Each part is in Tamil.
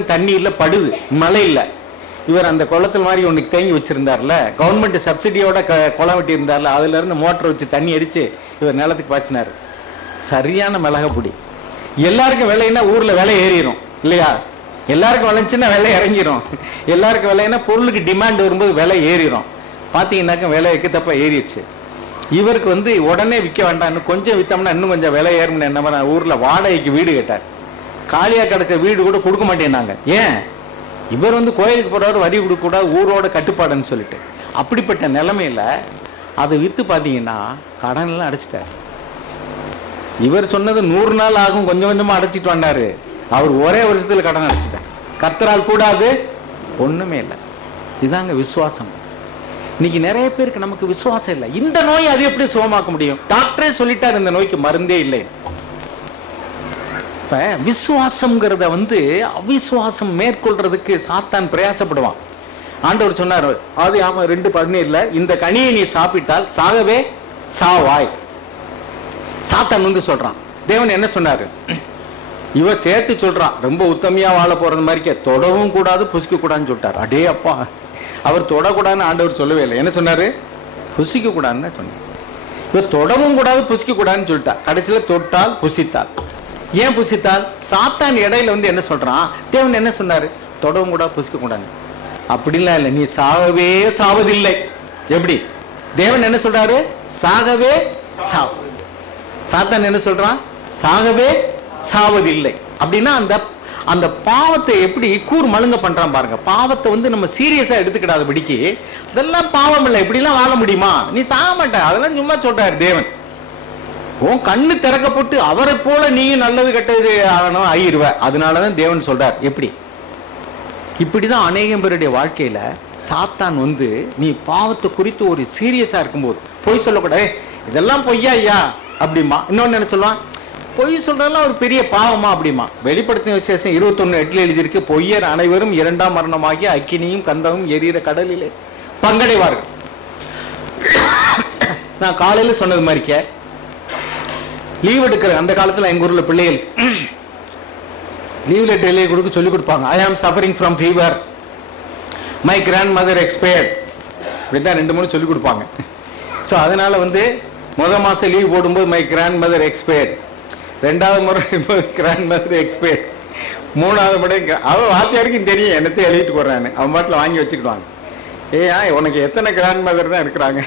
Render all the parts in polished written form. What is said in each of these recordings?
எல்லாருக்கும் தண்ணி இல்லை, படுது, மழை இல்லை. இவர் அந்த குளத்தில் மாதிரி ஒன்றுக்கு தேங்கி வச்சிருந்தார்ல, கவர்மெண்ட் சப்சிடியோட குளம் வெட்டி இருந்தார்ல, அதுல இருந்து மோட்டர் வச்சு தண்ணி அடிச்சு இவர் நிலத்துக்கு பாய்ச்சினார். சரியான மிளகாப்பொடி. எல்லாருக்கும் விலைன்னா ஊர்ல விலை ஏறிடும் இல்லையா? எல்லாருக்கும் விளைஞ்சுன்னா விலை இறங்கிடும். எல்லாருக்கும் விலைன்னா பொருளுக்கு டிமாண்ட் வரும்போது விலை ஏறிடும். பார்த்தீங்கன்னாக்க விலை எக்கத்தப்ப ஏறிடுச்சு. இவருக்கு உடனே விற்க வேண்டாம், கொஞ்சம் விற்றோம்னா இன்னும் கொஞ்சம் விலை ஏறும்னு என்ன பண்ண, ஊரில் வாடகைக்கு வீடு கேட்டார். காலியாக கிடக்க வீடு கூட கொடுக்க மாட்டேன்னாங்க. ஏன்? இவர் கோயிலுக்கு போகிறவர் வரி கொடுக்கக்கூடாது, ஊரோட கட்டுப்பாடுன்னு சொல்லிட்டு. அப்படிப்பட்ட நிலைமையில் அதை விற்று பார்த்தீங்கன்னா கடன்லாம் அடைச்சிட்டார். இவர் சொன்னது 100 நாள் ஆகும், கொஞ்சம் கொஞ்சமாக அடைச்சிட்டு வந்தார். அவர் ஒரே வருஷத்தில் கடன் அடைச்சிட்டார். கர்த்தரால் கூடாது ஒன்றுமே இல்லை. இதாங்க விசுவாசம். இன்னைக்கு நிறைய பேருக்கு நமக்கு விசுவாசம் இல்லை. இந்த நோய் அது எப்படி சுகமாக்க முடியும்? டாக்டரே சொல்லிட்டார் இந்த நோய்க்கு மருந்தே இல்லை. இப்ப விசுவாசம்ங்கிறத அவிசுவாசம் மேற்கொள்றதுக்கு சாத்தான் பிரயாசப்படுவான். ஆண்டவர் சொன்னார் ஆதியாகமம் 2:17, இந்த கனியை நீ சாப்பிட்டால் சாகவே சாவாய். சாத்தான் சொல்றான். தேவன் என்ன சொன்னாரு? இவ சேர்த்து சொல்றான், ரொம்ப உத்தமையா வாழ போறது மாதிரி தொடவும் கூடாது புசிக்க கூடாதுன்னு சொல்லிட்டார். அடே அப்பா, அவர் தொடக்கூடாதுன்னு ஆண்டவர் சொல்லவே இல்லை. என்ன சொன்னாரு? புசிக்க கூடாதுன்னு சொன்னார். இவ தொடவும் கூடாது புசிக்க கூடாதுன்னு சொல்லிட்டார். கடைசியில தொட்டால் புசித்தாள். ஏன் புசித்தாள்? சாத்தான் இடையில என்ன சொல்றான்? தேவன் என்ன சொன்னாரு? தொடவும் கூடாது புசிக்க கூடாது. அப்படிலாம் இல்லை, நீ சாகவே சாவதில்லை. எப்படி? தேவன் என்ன சொல்றாரு? சாகவே சாவ. சாத்தான் என்ன சொல்றான்? சாகவே சாவதில்லை. அப்படின்னா அந்த பாவத்தை எப்படி கூர் மழுங்க பண்றான் பாருங்க. பாவத்தை நம்ம சீரியஸா எடுத்துக்கிடாத படிக்கு, அதெல்லாம் பாவம் இல்லை, இப்படிலாம் வாழ முடியுமா, நீ சாக மாட்ட, அதெல்லாம் சும்மா சொல்றாரு தேவன். உன் கண்ணு திறக்கப்பட்டு அவரை போல நீயும் நல்லது கெட்டது ஆகணும் ஆகிருவ. அதனாலதான் தேவன் சொல்றார். எப்படி? இப்படிதான் அநேகம் பேருடைய வாழ்க்கையில சாத்தான் நீ பாவத்தை குறித்து ஒரு சீரியஸா இருக்கும்போது பொய் சொல்லக்கூடாது, இதெல்லாம் பொய்யா ஐயா அப்படிமா. இன்னொன்னு என்ன சொல்லுவான்? பொய் சொல்றதெல்லாம் ஒரு பெரிய பாவமா அப்படிமா. வெளிப்படுத்தின விசேஷம் 21:8 எழுதியிருக்கு, பொய்யர் அனைவரும் 2ஆம் மரணமாகி அக்கினியும் கந்தமும் எரியிற கடலிலே பங்கடைவார்கள். நான் காலையில சொன்னது மாதிரிக்க லீவ் எடுக்கிற அந்த காலத்துல எங்க ஊர்ல பிள்ளைகள் லீவ் லெட்டர் எழுதி கொடுக்க சொல்லி கொடுப்பாங்க. I am suffering from fever, my grandmother expired, இப்படிதான் 2-3 சொல்லி கொடுப்பாங்க. ஸோ அதனால முதல் மாசம் லீவ் போடும்போது மை கிராண்ட் மதர் எக்ஸ்பயர்ட், 2வது முறை கிராண்ட் மதர் எக்ஸ்பயர்ட், 3வது முறை அவன் வாத்தியாருக்கும் தெரியும் என்னத்தை எழுதிட்டு போடுறான்னு. அவன் பாட்டில் வாங்கி வச்சுக்கிடுவாங்க. உனக்கு எத்தனை கிராண்ட் மதர் தான் இருக்கிறாங்க?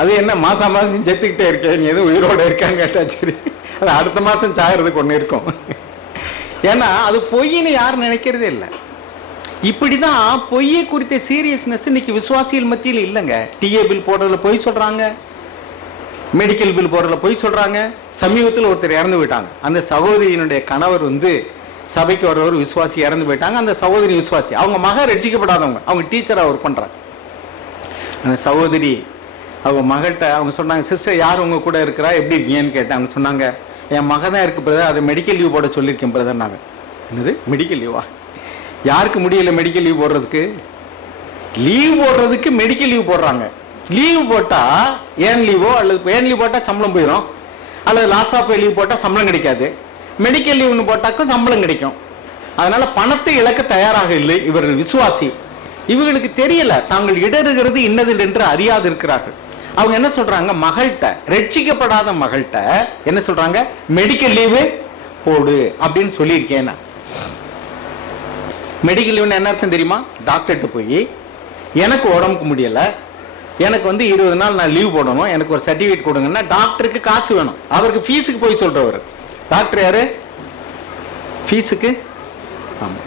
அது என்ன மாசம் செத்துக்கிட்டே இருக்கேன், நீ எதுவும் உயிரோட இருக்கான்னு கேட்டா சரி, அது அடுத்த மாசம் சாகிறதுக்கு ஒன்று இருக்கும். ஏன்னா அது பொய்ன்னு யாரும் நினைக்கிறதே இல்லை. இப்படிதான் பொய்யை குறித்த சீரியஸ்னஸ் இன்னைக்கு விசுவாசிகள் மத்தியில் இல்லைங்க. டிஏ பில் போடுறதுல பொய் சொல்றாங்க, மெடிக்கல் பில் போடுறதுல பொய் சொல்றாங்க. சமீபத்தில் ஒருத்தர் இறந்து போயிட்டாங்க. அந்த சகோதரியினுடைய கணவர் சபைக்கு வர்றவர் விசுவாசி இறந்து போயிட்டாங்க. அந்த சகோதரி விசுவாசி, அவங்க மகன் ரட்சிக்கப்படாதவங்க, அவங்க டீச்சரா ஒர்க் பண்றாங்க. அந்த சகோதரி அவங்க மகள்கிட்ட அவங்க சொன்னாங்க, சிஸ்டர் யார் உங்க கூட இருக்கிறா, எப்படி இருக்கீங்கன்னு கேட்டேன். அவங்க சொன்னாங்க, என் மகன் தான் இருக்கு பிரதர், அதை மெடிக்கல் லீவ் போட சொல்லியிருக்கேன் பிரதர். நாங்கள் என்னது மெடிக்கல் லீவா? யாருக்கு முடியல மெடிக்கல் லீவ் போடுறதுக்கு? லீவ் போடுறதுக்கு மெடிக்கல் லீவ் போடுறாங்க. லீவ் போட்டா ஏன் லீவோ அல்லது ஏன் லீவ் போட்டா சம்பளம் போயிடும், அல்லது லாஸ் ஆஃப் லீவ் போட்டா சம்பளம் கிடைக்காது. மெடிக்கல் லீவ்னு போட்டாக்கும் சம்பளம் கிடைக்கும். அதனால பணத்தை இழக்க தயாராக இல்லை இவர்கள் விசுவாசி. இவங்களுக்கு தெரியல தாங்கள் இடறுகிறது இன்னது என்று அறியாது இருக்கிறார்கள். அவங்க என்ன சொல்றாங்க? மகள்கிட்ட, ரட்சிக்கப்படாத மகள்கிட்ட என்ன சொல்றாங்க? மெடிக்கல் லீவு போடு அப்படின்னு சொல்லியிருக்கேன். மெடிக்கல் லீவ்னு என்ன அர்த்தம் தெரியுமா? டாக்டர்கிட்ட போய் எனக்கு உடம்புக்கு முடியல, எனக்கு 20 நாள் நான் லீவ் போடணும், எனக்கு ஒரு சர்டிஃபிகேட் கொடுங்கன்னா டாக்டருக்கு காசு வேணும். அவருக்கு ஃபீஸுக்கு போய் சொல்றவர் டாக்டர் யாரு? ஃபீஸுக்கு. ஆமாம்,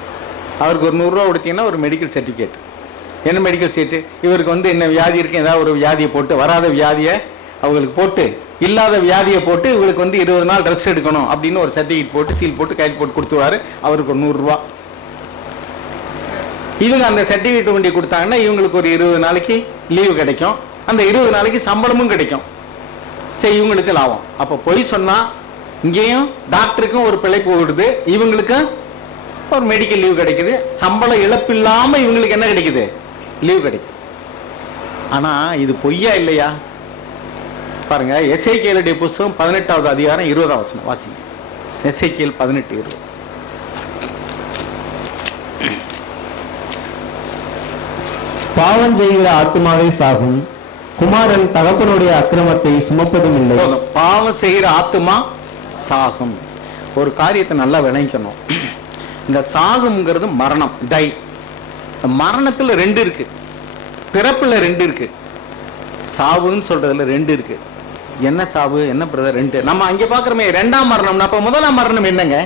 அவருக்கு ஒரு 100 ரூபா கொடுத்தீங்கன்னா ஒரு மெடிக்கல் சர்டிஃபிகேட். என்ன மெடிக்கல் சீட்டு? இவருக்கு என்ன வியாதி இருக்கு, ஏதாவது ஒரு வியாதியை போட்டு, வராத வியாதியை அவங்களுக்கு போட்டு, இல்லாத வியாதியை போட்டு, இவருக்கு 20 நாள் ரெஸ்ட் எடுக்கணும் அப்படின்னு ஒரு சர்டிஃபிகேட் போட்டு சீல் போட்டு கையில் போட்டு கொடுத்துருவாரு. அவருக்கு ஒரு 100 ரூபா. இவங்க அந்த சர்டிஃபிகேட் கொண்டு கொடுத்தாங்கன்னா இவங்களுக்கு ஒரு 20 நாளைக்கு லீவு கிடைக்கும், அந்த 20 நாளைக்கு சம்பளமும் கிடைக்கும். சரி, இவங்களுக்கு லாபம். அப்போ பொய் சொன்னா இங்கேயும் டாக்டருக்கும் ஒரு பிழைப்பு போடுது, இவங்களுக்கும் ஒரு மெடிக்கல் லீவ் கிடைக்குது. சம்பள இழப்பு இல்லாம இவங்களுக்கு என்ன கிடைக்குது? லீவ் கிடைக்கும். ஆனா இது பொய்யா இல்லையா? பாருங்க, எசேக்கியேலுடைய புத்தகம் 18வது அதிகாரம் 20ஆம் வசனம் வாசிங்க. எசேக்கியேல் 18:20. பாவம் செய்கிற ஆத்மாவே சாகும், குமாரன் தகப்பனுடைய அக்கிரமத்தை சுமப்பதும் இல்லை. பாவம் செய்கிற ஆத்மா சாகும். ஒரு காரியத்தை நல்லா விளங்கணும். இந்த சாகுங்கிறது மரணம், டை. மரணத்துல ரெண்டு இருக்கு, பிறப்புல ரெண்டு இருக்கு, சாவுன்னு சொல்றதுல ரெண்டு இருக்கு. என்ன சாவு, என்ன பிரதர்? ரெண்டு. நம்ம அங்க பாக்குறோமே ரெண்டாம் மரணம். அப்ப முதலாம் மரணம் என்னங்க?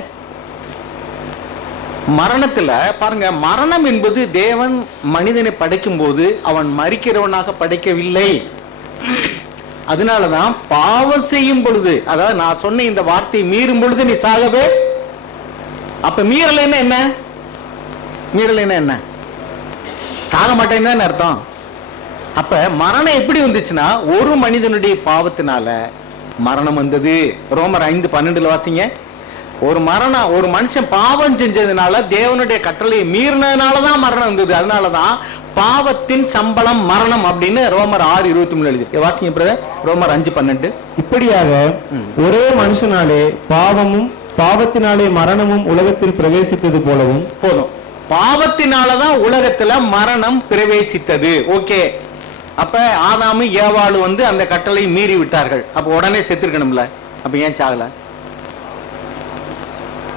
மரணத்துல பாருங்க, மரணம் என்பது தேவன் மனிதனை படைக்கும் போது அவன் மரிக்கிறவனாக படைக்கவில்லை. அதனாலதான் பாவம் செய்யும் பொழுது, அதாவது நான் சொன்ன இந்த வார்த்தையை மீறும் பொழுது நீ சாகவே. அப்ப மீறலைன்னா என்ன? மீறலைன்னா என்ன? சாக மாட்டேன்னு அர்த்தம். அப்ப மரணம் எப்படி வந்துச்சுன்னா, ஒரு மனிதனுடைய பாவத்தினால மரணம் வந்தது. ரோமர் 5:12 வாசிங்க. ஒரு மனுஷன் பாவம் செஞ்சதுனால, தேவனுடைய கட்டளையை மீறினதுனாலதான் மரணம் வந்தது. அதனாலதான் பாவத்தின் சம்பளம் மரணம் அப்படின்னு ரோமர் 6:23 எழுதி வாசிங்க பிரதர். ரோமர் 5:12. இப்படியாக ஒரே மனுஷனாலே பாவத்தினாலே மரணமும் உலகத்தில் பிரவேசித்தது போலவும். போதும், பாவத்தினாலதான் உலகத்துல மரணம் பிரவேசித்தது. ஓகே. அப்ப ஆதாமு ஏவாளு அந்த கட்டளை மீறி விட்டார்கள். அப்ப உடனே செத்துருக்கணும்ல. அப்ப ஏன் சாகல?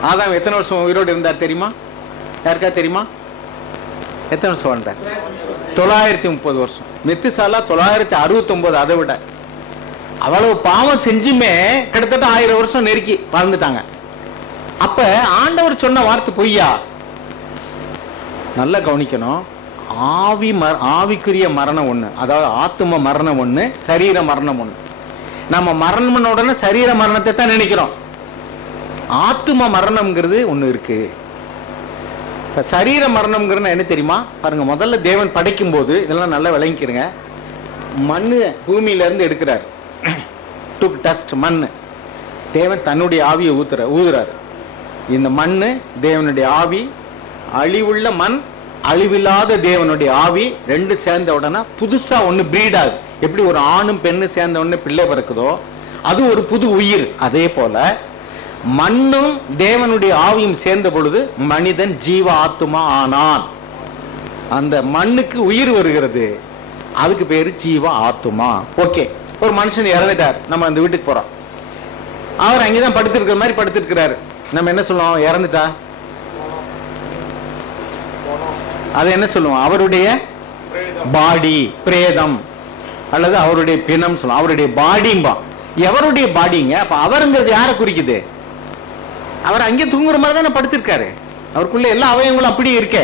ஆதாம் எத்தனை வருஷம் உயிரோடு இருந்தார் தெரியுமா? யாருக்கா தெரியுமா? எத்தனை வருஷம் வாழ்ந்தார்? 930 வருஷம். மெத்துசாலா 969. அதை விட அவ்வளவு பாவம் செஞ்சுமே கிட்டத்தட்ட 1000 வருஷம் நெருக்கி வாழ்ந்துட்டாங்க. அப்ப ஆண்டவர் சொன்ன வார்த்தை பொய்யா? நல்லா கவனிக்கணும். ஆவிக்குரிய மரணம் ஒண்ணு, அதாவது ஆத்தும மரணம் ஒண்ணு, சரீர மரணம் ஒண்ணு. நம்ம மரணம் உடனே சரீர மரணத்தை தான் நினைக்கிறோம். ஆத்தும மரணம்ங்கிறது ஒண்ணு இருக்கு. இப்ப சரீர மரணம்ங்கிறது என்ன தெரியுமா? பாருங்க, முதல்ல தேவன் படைக்கும் போது இதெல்லாம் நல்லா விளங்கிக்கிறங்க. மண்ணு பூமியில இருந்து எடுக்கிறார். டுக் டஸ்ட், மண்ணு. தேவன் தன்னுடைய ஆவியை ஊதுறாரு. இந்த மண்ணு தேவனுடைய ஆவி, அழிவுள்ள மண், அழிவில்லாத தேவனுடைய ஆவி ரெண்டு சேர்ந்த உடனே புதுசா ஒண்ணு பிரீட் ஆகுது. எப்படி ஒரு ஆணும் பெண்ணு சேர்ந்த உடனே பிள்ளை பிறக்குதோ அது ஒரு புது உயிர். அதே போல மண்ணும் தேவனுடைய ஆவியும் சேர்ந்த பொழுது மனிதன் ஜீவ ஆத்துமா ஆனான். அந்த மண்ணுக்கு உயிர் வருகிறது, அதுக்கு பேரு ஜீவ ஆத்துமா. ஓகே. ஒரு மனுஷன் இறந்துட்டார், நம்ம அந்த வீட்டுக்கு போறோம். அவர் அங்கேதான் படுத்திருக்கிற மாதிரி படுத்திருக்கிறாரு. நம்ம என்ன சொல்லுவோம்? இறந்துட்டா. அது என்ன சொல்லுவோம்? அவருடைய பாடி, பிரேதம், அல்லது அவருடைய பிணம் சொல்லுவோம். அவருடைய பாடிம்பா. எவருடைய பாடிங்க? அப்ப அவருங்கிறது யாரை குறிக்குது? அவர் அங்கே தூங்குற மாதிரி தானே படுத்திருக்காரு. அவருக்குள்ள எல்லா அவயங்களும் அப்படியே இருக்கே.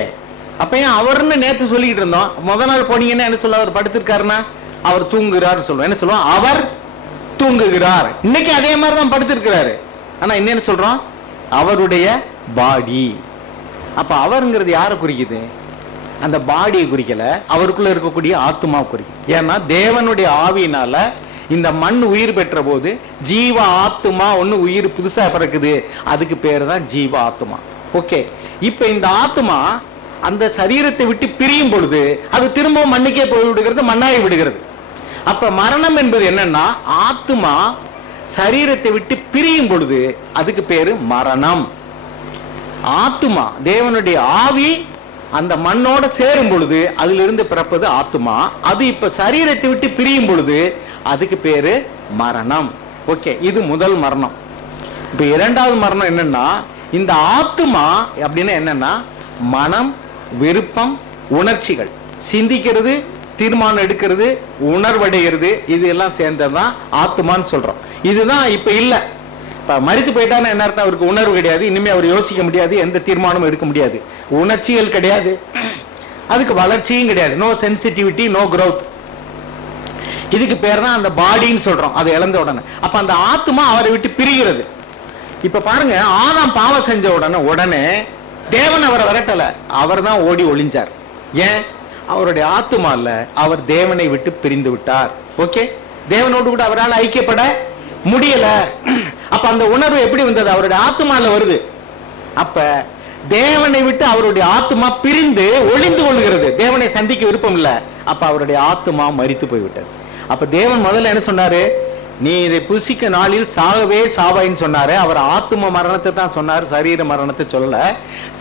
அப்ப ஏன் அவர்னு நேத்து சொல்லிக்கிட்டு இருந்தோம். முதல் நாள் போனீங்கன்னா என்ன சொல்ல? அவர் படுத்திருக்காருன்னா அவர் தூங்குகிறார் சொல்லுவோம். என்ன சொல்லுவோம்? அவர் தூங்குகிறார். இன்னைக்கு அதே மாதிரி தான் படுத்திருக்கிறாரு. ஆனா என்ன சொல்றோம்? அவருடைய பாடி. அப்ப அவருங்கிறது யாரை குறிக்குது? அந்த பாடியை குறிக்கல, அவருக்குள்ள இருக்கக்கூடிய ஆத்மாவை குறிக்கும். ஏன்னா தேவனுடைய ஆவியினால இந்த மண் உயிர் பெற்ற போது ஜீவ ஆத்மா ஒண்ணு உயிர் புதுசா பிறக்குது. அதுக்கு பேரு தான் ஜீவ ஆத்மா. ஓகே. இப்ப இந்த ஆத்மா அந்த சரீரத்தை விட்டு பிரியும் பொழுது அது திரும்பவும் மண்ணுக்கே போய் விடுகிறது, மண்ணாகி விடுகிறது. அப்ப மரணம் என்பது என்னன்னா, ஆத்மா சரீரத்தை விட்டு பிரியும் பொழுது அதுக்கு பேரு மரணம். ஆத்மா தேவனுடைய ஆவி அந்த மண்ணோட சேரும் பொழுது அதுல இருந்து பிறப்பது ஆத்மா. அது இப்ப சரீரத்தை விட்டு பிரியும் பொழுது அதுக்கு பேரு மரணம். ஓகே. இது முதல் மரணம். இப்ப இரண்டாவது மரணம் என்னன்னா, இந்த ஆத்மா அப்படின்னா என்னன்னா, மனம், விருப்பம், உணர்ச்சிகள், சிந்திக்கிறது, தீர்மானம் எடுக்கிறது, உணர்வடைகிறது, இது எல்லாம் சேர்ந்ததுதான் ஆத்மான்னு சொல்றோம். இதுதான் இப்ப இல்ல. இப்ப மரித்து போயிட்டான்னு என்ன அர்த்தம்? அவருக்கு உணர்வு கிடையாது, இனிமே அவர் யோசிக்க முடியாது, எந்த தீர்மானமும் எடுக்க முடியாது, உணர்ச்சிகள் கிடையாது, அதுக்கு வளர்ச்சியும் கிடையாது. No sensitivity, no growth. இதுக்கு பேர் தான் அந்த பாடின்னு சொல்றோம். அதை இழந்த உடனே அப்ப அந்த ஆத்மா அவரை விட்டு பிரிகிறது. இப்ப பாருங்க, ஆதாம் பாவம் செஞ்ச உடனே தேவன் அவரை விரட்டல, அவர் தான் ஓடி ஒளிஞ்சார். ஏன்? அவருடைய ஆத்மா இல்ல, அவர் தேவனை விட்டு பிரிந்து விட்டார். ஓகே. தேவனோடு கூட அவரால் ஐக்கியப்பட முடியல. அப்ப அந்த உணர்வு எப்படி வந்தது? அவருடைய ஆத்மால வருது. அப்ப தேவனை விட்டு அவருடைய ஆத்மா பிரிந்து ஒளிந்து கொள்கிறது. தேவனை சந்திக்க விருப்பம் இல்ல. அப்ப அவருடைய ஆத்மா மரித்து போய்விட்டது. அப்ப தேவன் முதல்ல என்ன சொன்னாரு? நீ இதை புசிக்க நாளில் சாகவே சாவாயின்னு சொன்னாரு. அவர் ஆத்தும மரணத்தை தான் சொன்னார், சரீர மரணத்தை சொல்லல.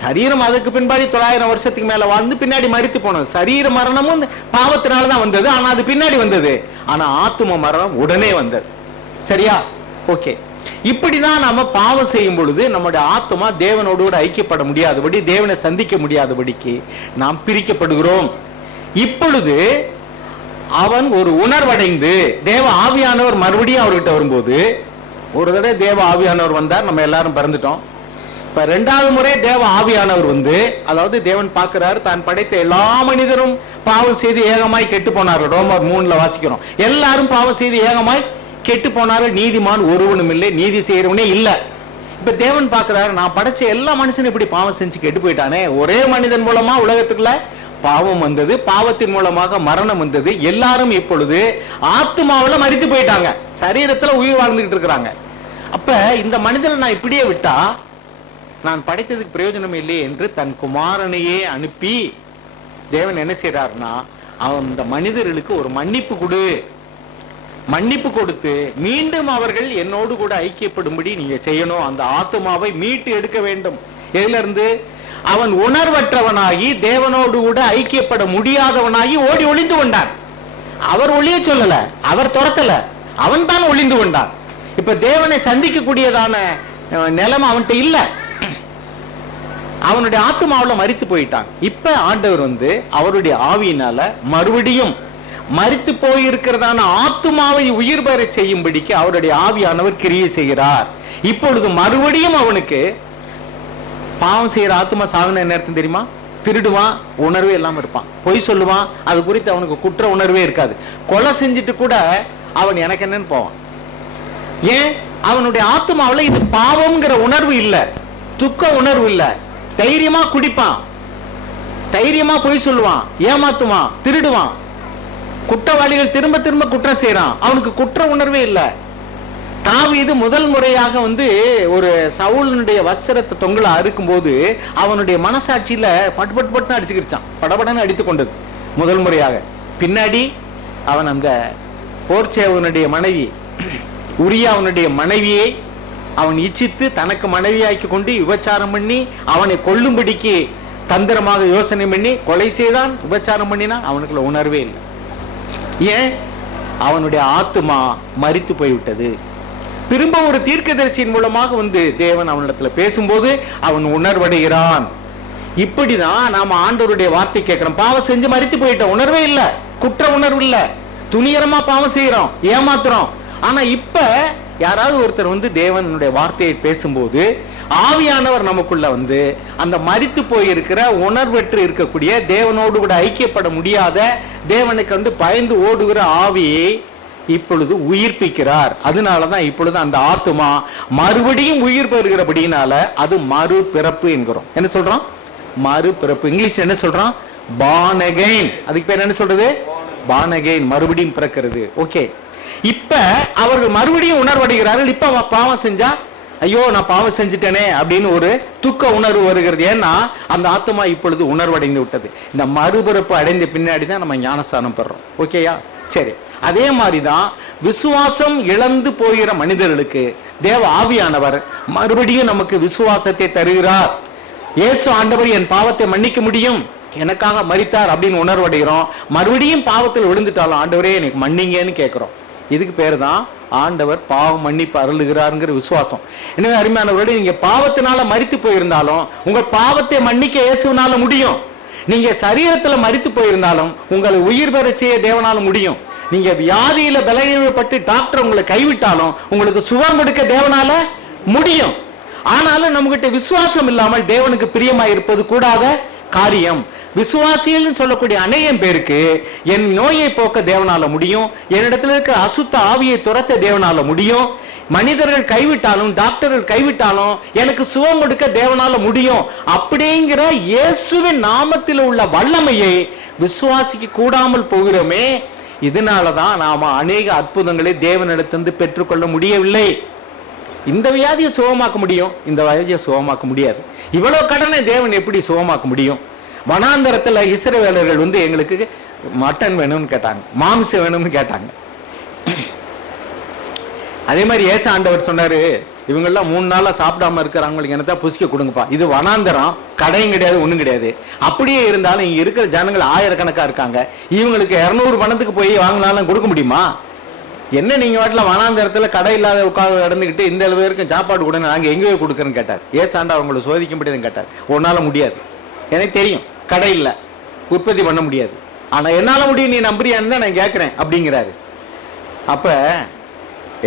சரீரம் அதுக்கு பின்பாடி 900 வருஷத்துக்கு மேல வாழ்ந்து பின்னாடி மரித்து போனது. சரீர மரணமும் பாவத்தினாலதான் வந்தது, ஆனா அது பின்னாடி வந்தது. ஆனா ஆத்தும மரணம் உடனே வந்தது. சரியா? ஓகே. இப்படிதான் நாம பாவம் செய்யும் பொழுது நம்முடைய ஆத்மா தேவனோடு கூட ஐக்கியப்பட முடியாதபடி, தேவனை சந்திக்க முடியாதபடிக்கு நாம் பிரிக்கப்படுகிறோம். இப்பொழுது அவன் ஒரு உணர்வடைந்து தேவ ஆவியானவர் மறுபடியும் அவர்கிட்ட வரும்போது, ஒரு தடவை தேவ ஆவியானவர் வந்தார், நம்ம எல்லாரும் பிறந்துட்டோம். இப்ப 2வது முறை தேவ ஆவியானவர் வந்து, அதாவது தேவன் பார்க்கிறார், தான் படைத்த எல்லா மனிதரும் பாவம் செய்து ஏகமாய் கெட்டு போனார். ரோமர் 3 வாசிக்கிறோம். எல்லாரும் பாவம் செய்து ஏகமாய் கெட்டு போனாரு, நீதிமான் ஒருவனும் இல்லை, நீதி செய்யறவனே இல்ல. இப்ப தேவன் பார்க்கிறாரு, நான் படைச்ச எல்லா மனுஷனும் இப்படி பாவம் செஞ்சு கெட்டு போயிட்டானே, ஒரே மனிதன் மூலமா உலகத்துக்குள்ள பாவம் வந்தது, பாவத்தின் மூலமாக மரணம் வந்தது. எல்லாரும் இப்பொழுது ஆத்மாவுல மரித்து போயிட்டாங்க, சரீரத்துல உயிர் வாழ்ந்துகிட்டு இருக்கிறாங்க. அப்ப இந்த மனிதனை நான் இப்படியே விட்டா நான் படைத்ததுக்கு பிரயோஜனம் இல்லையே என்று தன் குமாரனையே அனுப்பி தேவன் என்ன செய்யறாருன்னா, அவன் இந்த மனிதர்களுக்கு ஒரு மன்னிப்பு கொடு, மன்னிப்பு கொடுத்து மீண்டும் அவர்கள் என்னோடு கூட ஐக்கியப்படும்படி நீங்க செய்யணும். அந்த ஆத்மாவை மீட்டு எடுக்க வேண்டும். எதுல இருந்து? அவன் உணர்வற்றவனாகி தேவனோடு கூட ஐக்கியப்பட முடியாதவனாகி ஓடி ஒளிந்து கொண்டான். அவர் ஒளிய சொல்லல, அவர் துரத்தல, அவன் தான் ஒளிந்து கொண்டான். இப்ப தேவனை சந்திக்க கூடியதான நிலைமை அவன்கிட்ட இல்ல, அவனுடைய ஆத்மாவுல மரித்து போயிட்டான். இப்ப ஆண்டவர் வந்து அவருடைய ஆவியினால மறுபடியும் மரித்து போயிருக்கிறதான ஆத்மாவை உயிர் பெற செய்யும்படிக்கு அவருடைய ஆவியானவர் கிரியை செய்கிறார். இப்பொழுது மறுபடியும் அவனுக்கு பாவம் செய்யற ஆத்மா சாகுன நேரத்துக்கு தெரியுமா? திருடுவான், உணர்வே இல்லாம இருப்பான், பொய் சொல்லுவான், அது குறித்து அவனுக்கு குற்ற உணர்வே இருக்காது. கொலை செஞ்சுட்டு கூட அவன் எனக்கு என்னன்னு போவான். ஏன்? அவனுடைய ஆத்மாவுல இது பாவம்ங்கிற உணர்வு இல்ல, துக்க உணர்வு இல்ல. தைரியமா குடிப்பான், தைரியமா பொய் சொல்லுவான், ஏமாத்துவான், திருடுவான். குற்றவாளிகள் திரும்ப திரும்ப குற்றம் செய்யறான், அவனுக்கு குற்ற உணர்வே இல்ல. தாவீது முதல் முறையாக வந்து ஒரு சவுலுடைய வஸ்திரத்தை தொங்கல அறுக்கும் போது அவனுடைய மனசாட்சியில பட்டு பட்டு பட்டு அடிச்சுக்கிடுச்சான், படபடன்னு அடித்து கொண்டது முதல் முறையாக. பின்னாடி அவன் அந்த போர்ச்சேவனுடைய மனைவி உரியா அவனுடைய மனைவியை அவன் இச்சித்து தனக்கு மனைவியாக்கி கொண்டு விபச்சாரம் பண்ணி அவனை கொல்லும்படிக்கு தந்திரமாக யோசனை பண்ணி கொலை செய்தான், விபச்சாரம் பண்ணினான். அவனுக்குள்ள உணர்வே இல்லை. ஏன்? அவனுடைய ஆத்துமா மரித்து போய்விட்டது. திரும்ப ஒரு தீர்க்கதரிசியின் மூலமாக வந்து தேவன் அவனிடத்துல பேசும்போது அவன் உணர்வடைகிறான். இப்படிதான் நாம ஆண்டவருடைய வார்த்தை கேட்கிறோம். பாவம் செஞ்சு மரித்து போயிட்டோம், உணர்வே இல்ல, குற்ற உணர்வு இல்ல, துணிகரமா பாவம் செய்யறோம், ஏமாத்துறோம். ஆனா இப்ப யாராவது ஒருத்தர் வந்து தேவனுடைய வார்த்தையை பேசும்போது ஆவியானவர் நமக்குள்ள வந்து அந்த மரித்து போயிருக்கிற உணர்வற்று இருக்கக்கூடிய தேவனோடு கூட ஐக்கியப்பட முடியாத தேவனை கண்டு பயந்து ஓடுகிற ஆவியை இப்பொழுது உயிர்ப்பிக்கிறார். அதனாலதான் இப்பொழுது அந்த ஆத்துமா மறுபடியும் உயிர் பெறுகிறபடினால அது மறுபிறப்பு என்கிறோம். என்ன சொல்றோம்? மறுபிறப்பு. இங்கிலீஷ் என்ன சொல்றோம்? born again. அதுக்கு பேர் என்ன சொல்றது? born again, மறுபடியும் பிறக்கிறது. ஓகே. இப்ப அவர்கள் மறுபடியும் உணர்வடைகிறார்கள். இப்ப பாவம் செஞ்சா ஐயோ நான் பாவம் செஞ்சுட்டேனே அப்படின்னு ஒரு துக்க உணர்வு வருகிறது. ஏன்னா அந்த ஆத்மா இப்பொழுது உணர்வடைந்து விட்டது. இந்த மறுபிறப்பு அடைந்த பின்னாடி தான் நம்ம ஞானஸ்தானம் பெறோம். ஓகேயா? சரி. அதே மாதிரிதான் விசுவாசம் இழந்து போகிற மனிதர்களுக்கு தேவ ஆவியானவர் மறுபடியும் நமக்கு விசுவாசத்தை தருகிறார். இயேசு ஆண்டவர் என் பாவத்தை மன்னிக்க முடியும், எனக்காக மரித்தார் அப்படின்னு உணர்வடைகிறோம். மறுபடியும் பாவத்தில் விழுந்துட்டாலும் ஆண்டவரே எனக்கு மன்னிங்கன்னு கேட்கிறோம். இதுக்கு பேர் தான் ஆண்டவர் பாவம் மன்னிப்பு அருளுகிறாருங்கிற விசுவாசம். எனவே அருமையானவர்களே, நீங்க பாவத்தினால மரித்து போயிருந்தாலும் உங்கள் பாவத்தை மன்னிக்க இயேசுவினால முடியும். நீங்க சரீரத்துல மரித்து போயிருந்தாலும் உங்களை உயிர் பெற செய்ய தேவனால முடியும். நீங்க வியாதியில பலவீனப்பட்டு டாக்டர் உங்களை கைவிட்டாலும் உங்களுக்கு சுகம் கொடுக்க தேவனால முடியும். ஆனாலும் நம்மகிட்ட விசுவாசம் இல்லாமல் தேவனுக்கு பிரியமா இருப்பது கூடாத காரியம். விசுவாசிகள் சொல்லக்கூடிய அநேகம் பேருக்கு என் நோயை போக்க தேவனால முடியும், என்னிடத்துல இருக்க அசுத்த ஆவியை துரத்த தேவனால முடியும். மனிதர்கள் கைவிட்டாலும் டாக்டர்கள் கைவிட்டாலும் எனக்கு சுகம் கொடுக்க தேவனால முடியும் அப்படிங்கிற இயேசுவின் நாமத்தில் உள்ள வல்லமையை விசுவாசிக்க கூடாமல் போகிறோமே. இதனாலதான் நாம அநேக அற்புதங்களை தேவனிடத்திலிருந்து பெற்றுக்கொள்ள முடியவில்லை. இந்த வியாதியை சுகமாக்க முடியும், இந்த வியாதியை சுகமாக்க முடியாது. இவ்வளவு கடனை தேவன் எப்படி சுகமாக்க முடியும்? வனாந்தரத்துல இஸ்ரவேலர்கள் வந்து எங்களுக்கு மட்டன் வேணும்னு கேட்டாங்க, மாம்சம் வேணும்னு கேட்டாங்க. அதே மாதிரி ஏச ஆண்டவர் சொன்னாரு, இவங்கெல்லாம் 3 நாளா சாப்பிடாம இருக்கிறவங்களுக்கு என்னத்தான் புசிக்க கொடுங்கப்பா. இது வனாந்தரம், கடையும் கிடையாது, ஒண்ணும் கிடையாது. அப்படியே இருந்தாலும் இங்க இருக்கிற ஜனங்கள் ஆயிரக்கணக்கா இருக்காங்க. இவங்களுக்கு 200 பணத்துக்கு போய் வாங்கினாலும் கொடுக்க முடியுமா? என்ன நீங்க வாட்டில வனாந்தரத்துல கடை இல்லாத உட்கார்ந்து நடந்துக்கிட்டு இந்த பேருக்கும் சாப்பாடு கூட நாங்க எங்கேயோ கொடுக்குறேன்னு கேட்டார். ஏசாண்டா அவங்களை சோதிக்க முடியாதுன்னு கேட்டார். உன்னால முடியாது, எனக்கு தெரியும், கடை இல்லை, உற்பத்தி பண்ண முடியாது. ஆனா என்னால முடியும், நீ நம்புறியான்னு தான் நான் கேட்கிறேன் அப்படிங்கிறாரு. அப்ப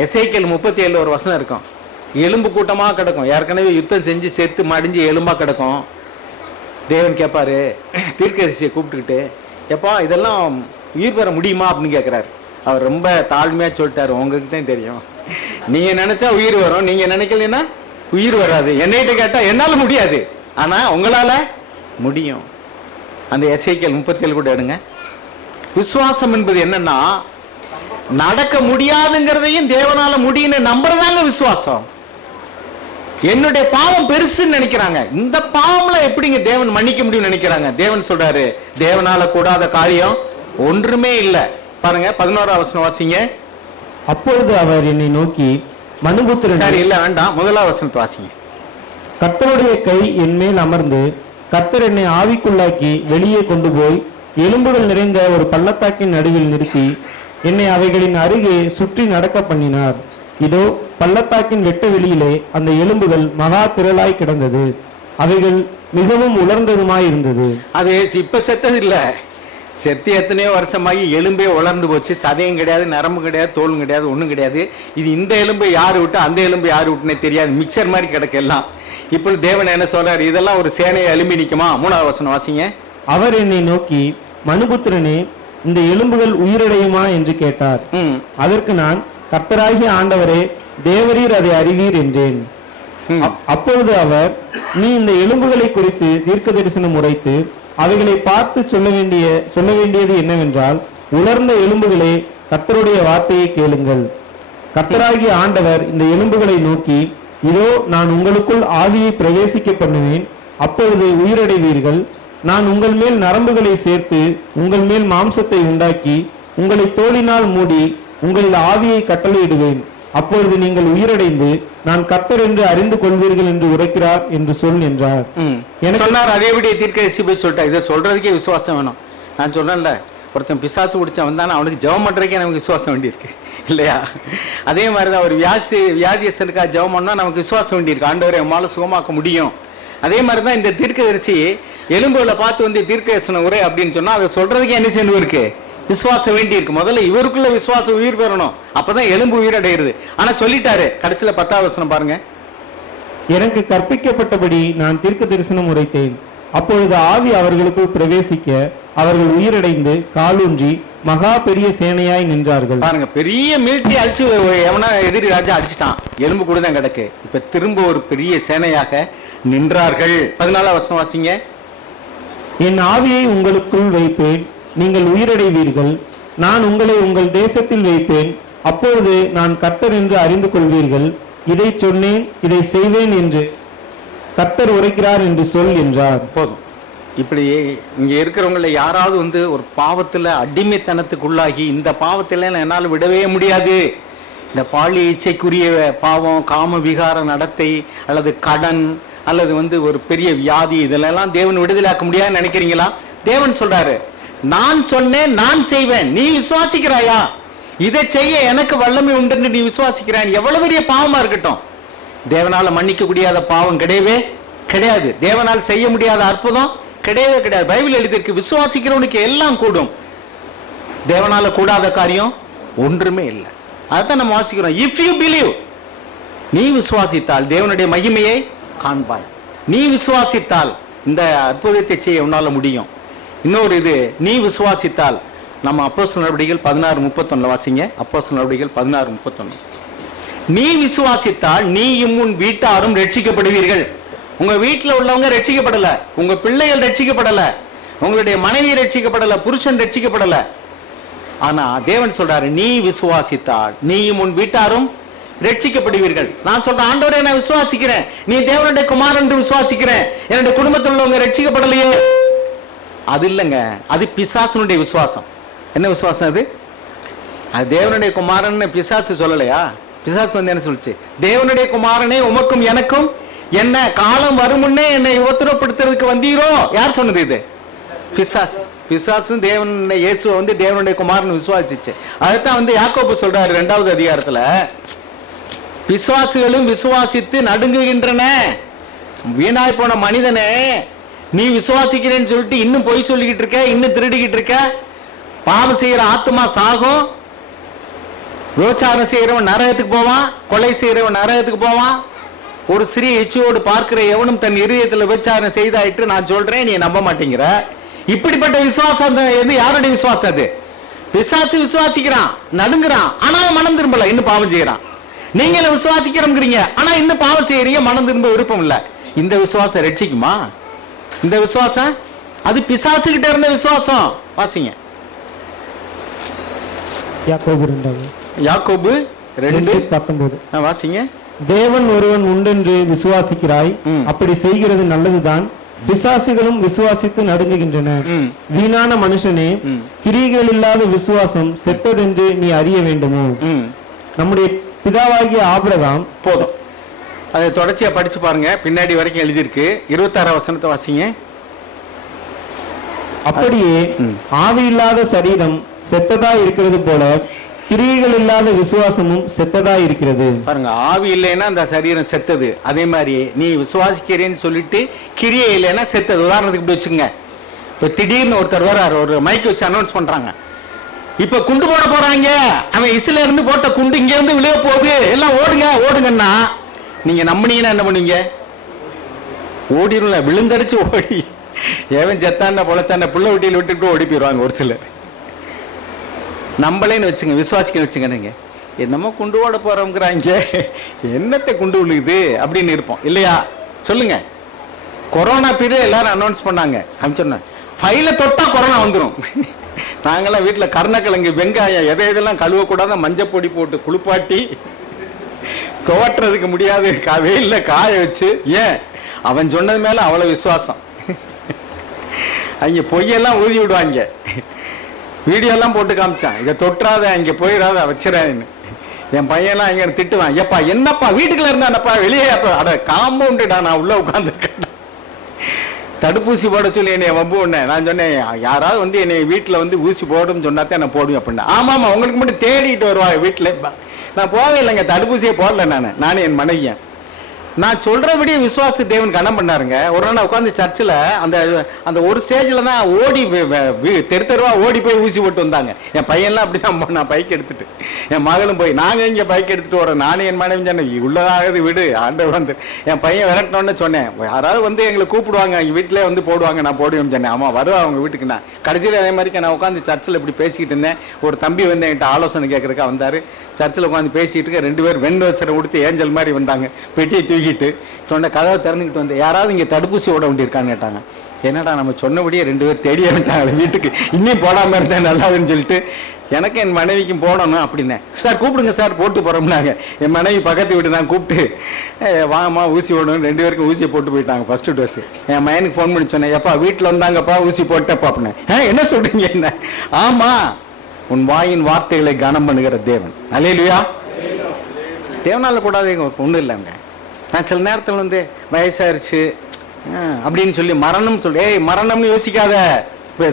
எசேக்கியேல் 37 ஒரு வசனம் இருக்கும். எலும்பு கூட்டமா கிடக்கும், ஏற்கனவே யுத்தம் செஞ்சு செத்து மடிஞ்சு எலும்பா கிடக்கும். தேவன் கேட்பாரு தீர்க்கதரிசியை கூப்பிட்டுக்கிட்டு, எப்பா இதெல்லாம் உயிர் பெற முடியுமா அப்படின்னு கேட்கிறாரு. அவர் ரொம்ப தாழ்மையா சொல்லிட்டாரு, உங்களுக்கு தான் தெரியும், நீங்க நினைச்சா உயிர் வரும், நீங்க நினைக்கலன்னா உயிர் வராது. என்னைட்ட கேட்டா என்னால முடியாது, ஆனா உங்களால முடியும். அந்த எசேக்கியேல் 37 கூட எடுங்க. விசுவாசம் என்பது என்னன்னா, நடக்க முடியாதுங்கிறதையும் தேவனால முடியும்னு நம்புறதாங்க விசுவாசம். என்னுடைய பாவம் பெருசுன்னு நினைக்கிறாங்க. இந்த பாவம்ல எப்படிங்க தேவன் மன்னிக்க முடியும்னு நினைக்கிறாங்க. தேவன் சொல்றாரு, தேவனால கூடாத காரியம் ஒன்றுமே இல்லை. பாருங்க 11ஆம் வசனம் வாசிங்க. அப்பொழுது அவர் என்னை நோக்கி, மனுபுத்திரன். சரி, இல்ல வேண்டாம், 1ஆம் வசனத்தை வாசிங்க. கர்த்தருடைய கை என் மேல் அமர்ந்து கர்த்தர் என்னை ஆவிக்குள்ளாக்கி வெளியே கொண்டு போய் எலும்புகள் நிறைந்த ஒரு பள்ளத்தாக்கின் நடுவில் நிறுத்தி என்னை அவைகளின் அருகே சுற்றி நடக்க பண்ணினார். இதோ பள்ளத்தாக்கின் வெட்ட வெளியிலே அந்த எலும்புகள் மகா திரளாய் கிடந்தது, அவைகள் மிகவும் உலர்ந்ததுமாய் இருந்தது. அது இப்ப செத்தது இல்ல, செத்து எத்தனையோ வருஷமாகி எலும்பே உலர்ந்து போச்சு. சதையும் கிடையாது, நரம்பு கிடையாது, தோலும் கிடையாது, ஒண்ணும் கிடையாது. இது இந்த எலும்பை யாரு விட்டு அந்த எலும்பு யாரு விட்டுனே தெரியாது, மிக்சர் மாதிரி கிடக்கு எல்லாம். இப்ப தேவன் என்ன சொல்றாரு, இதெல்லாம் ஒரு சேனையை எழும்பி நிக்குமா? 3ஆம் வசனம் வாசிங்க. அவர் என்னை நோக்கி, மனுபுத்திரனே, இந்த எலும்புகள் உயிரடையுமா என்று கேட்டார். அதற்கு நான், கர்த்தராகிய ஆண்டவரே, தேவரீர் அதை அறிவீர் என்றேன். அப்பொழுது அவர், நீ இந்த எலும்புகளை குறித்து தீர்க்க தரிசனம் உரைத்து அவைகளை பார்த்து சொல்ல வேண்டியது என்னவென்றால், உலர்ந்த எலும்புகளே, கர்த்தருடைய வார்த்தையை கேளுங்கள். கர்த்தராகிய ஆண்டவர் இந்த எலும்புகளை நோக்கி, இதோ நான் உங்களுக்குள் ஆவியை பிரவேசிக்க பண்ணுவேன், அப்பொழுது உயிரடைவீர்கள். நான் உங்கள் மேல் நரம்புகளை சேர்த்து உங்கள் மேல் மாம்சத்தை உண்டாக்கி உங்களை தோலினால் மூடி உங்களில் ஆவியை கட்டளையிடுவேன். அப்பொழுது நீங்கள் உயிரடைந்து நான் கர்த்தர் என்று அறிந்து கொள்வீர்கள் என்று உரைக்கிறார் என்று சொல் என்றார். சொன்னார். அதே விட தீர்க்கதரிசி போய் சொல்லிட்டா, இதை சொல்றதுக்கே விசுவாசம் வேணும். நான் சொல்றேன்ல, ஒருத்தன் பிசாசு பிடிச்சா வந்தானா அவனுக்கு ஜெபம் பண்றதுக்கே நமக்கு விசுவாசம் வேண்டியிருக்கு இல்லையா? அதே மாதிரிதான் ஒரு வியாதியஸ்தனுக்காக ஜெபம் பண்ணா நமக்கு விசுவாசம் வேண்டியிருக்கு, ஆண்டவரை நம்மால சுகமாக்க முடியும். அதே மாதிரிதான் இந்த தீர்க்கதரிசி எலும்புகளை பார்த்து வந்து தீர்க்கதரிசன உரை அப்படின்னு சொன்னா அதை சொல்றதுக்கே என்ன செய்யணும் இருக்கு? விசுவாசம் வேண்டி இருக்கு. முதல்ல இவருக்குள்ள விசுவாசம் உயிர் பெறணும், அப்பதான் எலும்பு உயிரடைகிறது. ஆனா சொல்லிட்டாரு கடைசியில 10ஆம் வசனம் பாருங்க. எனக்கு கற்பிக்கப்பட்டபடி நான் தீர்க்க தரிசனம் உரைத்தேன், அப்பொழுது ஆவி அவர்களுக்குள் பிரவேசிக்க அவர்கள் உயிரடைந்து காலூன்றி மகா பெரிய சேனையாய் நின்றார்கள். பாருங்க, பெரிய மிலிட்டரி அடிச்சு எவனா எதிரி ராஜா அடிச்சுட்டான், எலும்பு கூட தான் கிடக்கு. இப்ப திரும்ப ஒரு பெரிய சேனையாக நின்றார்கள். 14ஆம் வசனம் வாசிங்க. என் ஆவியை உங்களுக்குள் வைப்பேன், நீங்கள் உயிரடைவீர்கள். நான் உங்களை உங்கள் தேசத்தில் வைப்பேன், அப்பொழுது நான் கர்த்தர் என்று அறிந்து கொள்வீர்கள். இதை சொன்னேன், இதை செய்வேன் என்று கர்த்தர் உரைக்கிறார் என்று சொல் என்றார். போதும். இப்படி இங்க இருக்கிறவங்கள யாராவது வந்து ஒரு பாவத்துல அடிமைத்தனத்துக்குள்ளாகி, இந்த பாவத்துல என்னால் விடவே முடியாது, இந்த பாலிய இச்சைக்குரிய பாவம், காம விகார நடத்தை, அல்லது கடன், அல்லது வந்து ஒரு பெரிய வியாதி, இதெல்லாம் தேவன் விடுதலாக்க முடியாதுன்னு நினைக்கிறீங்களா? தேவன் சொல்றாரு, நான் சொன்னேன், நான் செய்வேன், நீ விசுவாசிக்கிறாயா? இதை செய்ய எனக்கு வல்லமை உண்டு, நீ விசுவாசிக்கிறான். எவ்வளவு பெரிய பாவமா இருக்கட்டும், தேவனால மன்னிக்க முடியாத பாவம் கிடையவே கிடையாது. தேவனால் செய்ய முடியாத அற்புதம் கிடையவே கிடையாது. பைபிள் எழுதியிருக்கு, விசுவாசிக்கிறவனுக்கு எல்லாம் கூடும், தேவனால கூடாத காரியம் ஒன்றுமே இல்லை. அதான் நம்ம வாசிக்கிறோம். இஃப் யூ பிலீவ், நீ விசுவாசித்தால் தேவனுடைய மகிமையை காண்பாய். நீ விசுவாசித்தால் இந்த அற்புதத்தை செய்ய உன்னால முடியும். இன்னொரு இது, நீ விசுவாசித்தால், நம்ம அப்போஸ்தலர் நடவடிக்கைகள் 16:31 வாசிங்க. அப்போஸ்தலர் நடவடிக்கைகள் 16:31. நீ விசுவாசித்தால் நீயும் உன் வீட்டாரும் ரட்சிக்கப்படுவீர்கள். உங்க வீட்டுல உள்ளவங்க ரட்சிக்கப்படல, உங்க பிள்ளைகள் ரட்சிக்கப்படல, உங்களுடைய மனைவி ரட்சிக்கப்படல, புருஷன் ரட்சிக்கப்படல. ஆனா தேவன் சொல்றாரு, நீ விசுவாசித்தால் நீயும் உன் வீட்டாரும் ரட்சிக்கப்படுவீர்கள். நான் சொல்றேன், ஆண்டவரே நான் விசுவாசிக்கிறேன், நீ தேவனுடைய குமாரன் என்று விசுவாசிக்கிறேன், என்னுடைய குடும்பத்தில் உள்ளவங்க ரட்சிக்கப்படலையே, அது இல்லைங்க, அது பிசாசனுடைய விசுவாசம். என்ன விசுவாசம் அது? அது தேவனுடைய குமாரன் பிசாசு சொல்லலையா? பிசாசு வந்து என்ன சொல்லுச்சு? தேவனுடைய குமாரனே, உமக்கும் எனக்கும் என்ன காலம் வருமுன்னே என்னை உபத்திரப்படுத்துறதுக்கு வந்தீரோ? யார் சொன்னது இது? பிசாசு. பிசாசும் தேவன் இயேசுவை வந்து தேவனுடைய குமாரன் விசுவாசிச்சு. அதைத்தான் வந்து யாக்கோபு சொல்றாரு 2வது அதிகாரத்துல, விசுவாசிகளும் விசுவாசித்து நடுங்குகின்றன. வீணாய் போன மனிதனே, நீ விசுவாசிக்கிறேன்னு சொல்லிட்டு இன்னும் பொய் சொல்லிக்கிட்டு இருக்க, இன்னும் திருடிக்கிட்டு இருக்க. பாவம் செய்யற ஆத்மா சாகும், விபச்சாரம் செய்யறவன் நரகத்துக்கு போவான், கொலை செய்யறவன் நரகத்துக்கு போவான். ஒரு சிறிய இச்சையோடு பார்க்கிற எவனும் தன் இதயத்தில் விபச்சாரம் செய்தாயிட்டு நான் சொல்றேன், நீ நம்ப மாட்டேங்கிற. இப்படிப்பட்ட விசுவாசம் எது? யாருடைய விசுவாசம் அது? பிசாசு விசுவாசிக்கிறான், நடுங்குறான், ஆனா மனம் திரும்பல, இன்னும் பாவம் செய்யறான். நீங்கள விசுவாசிக்கிறோங்கிறீங்க, ஆனா இன்னும் பாவம் செய்யறீங்க, மனம் திரும்ப விருப்பம் இல்ல. இந்த விசுவாசம் ரட்சிக்குமா? இந்த விசுவாசம் அது பிசாசு கிட்ட இருந்த விசுவாசம். வாசிங்க யாக்கோபு 2:19. வாசிங்க. தேவன் ஒருவன் உண்டென்று விசுவாசிக்கிறாய், அப்படி செய்கிறது நல்லதுதான். பிசாசுகளும் விசுவாசித்து நடுங்குகின்றன. வீணான மனுஷனே, கிரியைகள் இல்லாத விசுவாசம் செத்ததென்று நீ அறிய வேண்டுமோ? நம்முடைய பிதாவாகிய ஆபிரகாம். போதும், அதை தொடர்ச்சியா படிச்சு பாருங்க, பின்னாடி வரைக்கும் எழுதியிருக்கு. 26 வசனத்தை வாசிங்க. அப்படியே ஆவி இல்லாத சரீரம் செத்ததா இருக்கிறது போல கிரியைகள் இல்லாத விசுவாசமும் செத்ததா இருக்கிறது. பாருங்க, ஆவி இல்லைன்னா அந்த சரீரம் செத்தது. அதே மாதிரி நீ விசுவாசிக்கிறேன்னு சொல்லிட்டு கிரியை இல்லைன்னா செத்தது. உதாரணத்துக்கு இப்படி வச்சுங்க, இப்ப திடீர்னு ஒருத்தர் வராரு, ஒரு மைக் வச்சு அனௌன்ஸ் பண்றாங்க, இப்ப குண்டு போட போறாங்க, அவன் இசுல இருந்து போட்ட குண்டு இங்க இருந்து விழுக போகுது, எல்லாம் ஓடுங்க ஓடுங்கன்னா நீங்க நம்பினீங்கன்னா என்ன பண்ணுவீங்க? ஓடிடும்ல, விழுந்தடிச்சு ஓடி. ஏவன் செத்தான பொழைச்சான புள்ள வீட்டியில் விட்டுட்டு ஓடி போயிடுவாங்க ஒரு சிலர். நம்மளேன்னு வச்சுங்க, விசுவாசிக்க வச்சுங்க, நீங்க என்னமோ குண்டு ஓட போறோங்கிறாங்க, என்னத்தை குண்டு விழுகுது அப்படின்னு இருப்போம் இல்லையா? சொல்லுங்க. கொரோனா பீரியட் எல்லாரும் அனௌன்ஸ் பண்ணாங்க, சொன்னேன் ஃபைல தொட்டா கொரோனா வந்துடும். நாங்களாம் வீட்டில் கருணக்கிழங்கு, வெங்காயம் எதையெல்லாம் கழுவக்கூடாத மஞ்சள் பொடி போட்டு குளிப்பாட்டி துவட்டுறதுக்கு முடியாது வெயில்ல காய வச்சு. ஏன்? அவன் சொன்னது மேல அவ்வளவு விசுவாசம். அங்க பொய்யெல்லாம் ஊதி விடுவாங்க, வீடியோ எல்லாம் போட்டு காமிச்சான், இதை தொற்றாத, அங்க போயிடாத, வச்சிடாதுன்னு. என் பையன்லாம் அங்க திட்டுவான், எப்பா என்னப்பா வீட்டுக்குள்ள இருந்தானப்பா, வெளியே அட காம்பவுண்டுடா, நான் உள்ள உட்காந்துருக்கேன். தடுப்பூசி போட சொல்லி என்னை வம்பு ஒண்ணு. நான் சொன்னேன், யாராவது வந்து என்னை வீட்டுல வந்து ஊசி போடும் சொன்னாத்தான் நான் போடுவேன் அப்படின்னா. ஆமாமா, உங்களுக்கு மட்டும் தேடிட்டு வருவாங்க வீட்டுல. நான் போவே இல்லைங்க, தடுப்பூசியே போடல. நானும் என் மனைவியன். நான் சொல்றபடியே விசுவாசி தேவன் கனம் பண்ணாருங்க. ஒரு நாள் உட்காந்து சர்ச்சில் அந்த அந்த ஒரு ஸ்டேஜில் தான் ஓடி தெரு தெருவா ஓடி போய் ஊசி போட்டு வந்தாங்க. என் பையன்லாம் அப்படிதான் நான் பைக் எடுத்துட்டு, என் மகளும் போய், நாங்கள் இங்கே பைக் எடுத்துட்டு வரோம். நானும் என் மனைவி சொன்னேன், உள்ளதாகுது விடு, ஆண்டவர் வந்து. என் பையன் விரட்டணும்னு சொன்னேன், யாராவது வந்து எங்களை கூப்பிடுவாங்க, எங்கள் வீட்டிலே வந்து போடுவாங்க, நான் போடுவேன்னு சொன்னேன். ஆமாம் வருவா அவங்க வீட்டுக்கு. நான் கடைசியில் அதே மாதிரி நான் உட்காந்து சர்ச்சில் இப்படி பேசிக்கிட்டு இருந்தேன். ஒரு தம்பி வந்து என்கிட்ட ஆலோசனை கேட்கறக்கா வந்தார். சர்ச்சில் உட்காந்து பேசிட்டு இருக்க 2 பேர் வெண்வசரை உடுத்து ஏஞ்சல் மாதிரி வந்தாங்க, பெட்டியை தூக்கிட்டு. சொன்ன கதவை திறந்துக்கிட்டு வந்து, யாராவது இங்கே தடுப்பூசி ஓட வேண்டியிருக்கான்னு கேட்டாங்க. என்னடா நம்ம சொன்னபடியே 2 பேர் தேடியே விட்டாங்க வீட்டுக்கு, இன்னும் போடாமல் இருந்தேன் நல்லாதுன்னு சொல்லிட்டு. எனக்கு என் மனைவிக்கும் போடணும் அப்படின்னேன். சார் கூப்பிடுங்க சார், போட்டு போகிறோம்னாங்க. என் மனைவி பக்கத்து வீட்டு தான் கூப்பிட்டு, வாமா ஊசி ஓடணும், 2 பேருக்கும் ஊசியை போட்டு போயிட்டாங்க ஃபர்ஸ்ட் டோஸ். என் மயனுக்கு ஃபோன் பண்ணி சொன்னேன், எப்பா வீட்டில் வந்தாங்கப்பா ஊசி போட்டப்பா அப்படின்னு. என்ன சொல்றீங்க? என்ன? ஆமா, உன் வாயின் வார்த்தைகளை கனம் பண்ணுகிற தேவன். அல்லேலூயா. தேவனால கூடாது ஒன்றும் இல்லைங்க. நான் சில நேரத்தில் வந்து வயசாயிருச்சு அப்படின்னு சொல்லி மரணம் சொல்லி, மரணம்னு யோசிக்காத,